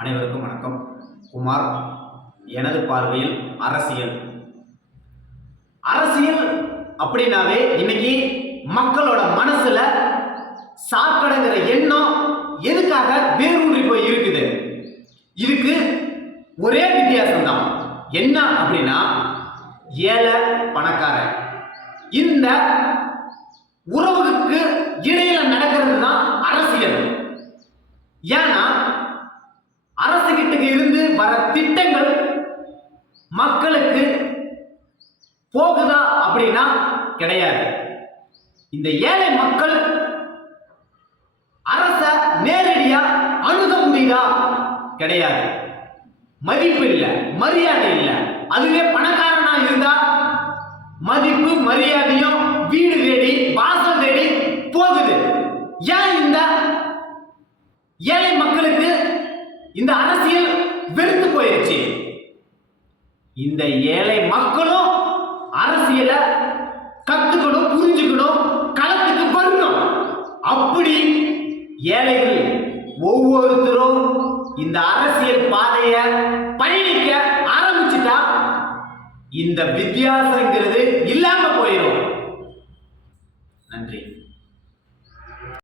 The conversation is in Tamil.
அனைவருக்கும் வணக்கம். குமார். எனது பார்வையில் அரசியல் அரசியல் அப்படின்னாவே இன்னைக்கு மக்களோட மனசுல சாக்கடைங்கிற எண்ணம் எதுக்காக வேரூன்றி போய் இருக்குது? இதுக்கு ஒரே வித்தியாசம் தான். என்ன அப்படின்னா, ஏழை பணக்காரன் இந்த உறவுக்கு இடையில நடக்கிறது தான் அரசியல். ஏன்னா அரசுகிட்ட இருந்து வர திட்டங்கள் மக்களுக்கு போகுதா அப்படின்னா கிடையாது. இந்த ஏழை மக்கள் அரச நேரடியா அணுக முடியுதா? கிடையாது. மதிப்பு இல்லை, மரியாதை இல்லை. அதுவே பணக்காரனா இருந்தா மதிப்பு மரியாதையும் வீடு தேடி வாசல் தேடி போகுது. ஏன் இந்த ஏழை மக்களுக்கு இந்த அரசியல் வெறுத்து போயிருச்சு? இந்த ஏழை மக்களும் அரசியலை கத்துக்கணும், புரிஞ்சுக்கணும், களத்துக்கு வரணும். அப்படி ஏழைகள் ஒவ்வொருத்தரும் இந்த அரசியல் பாதைய பயணிக்க ஆரம்பிச்சுட்டா இந்த வித்தியாசங்கிறது இல்லாம போயிடும். நன்றி.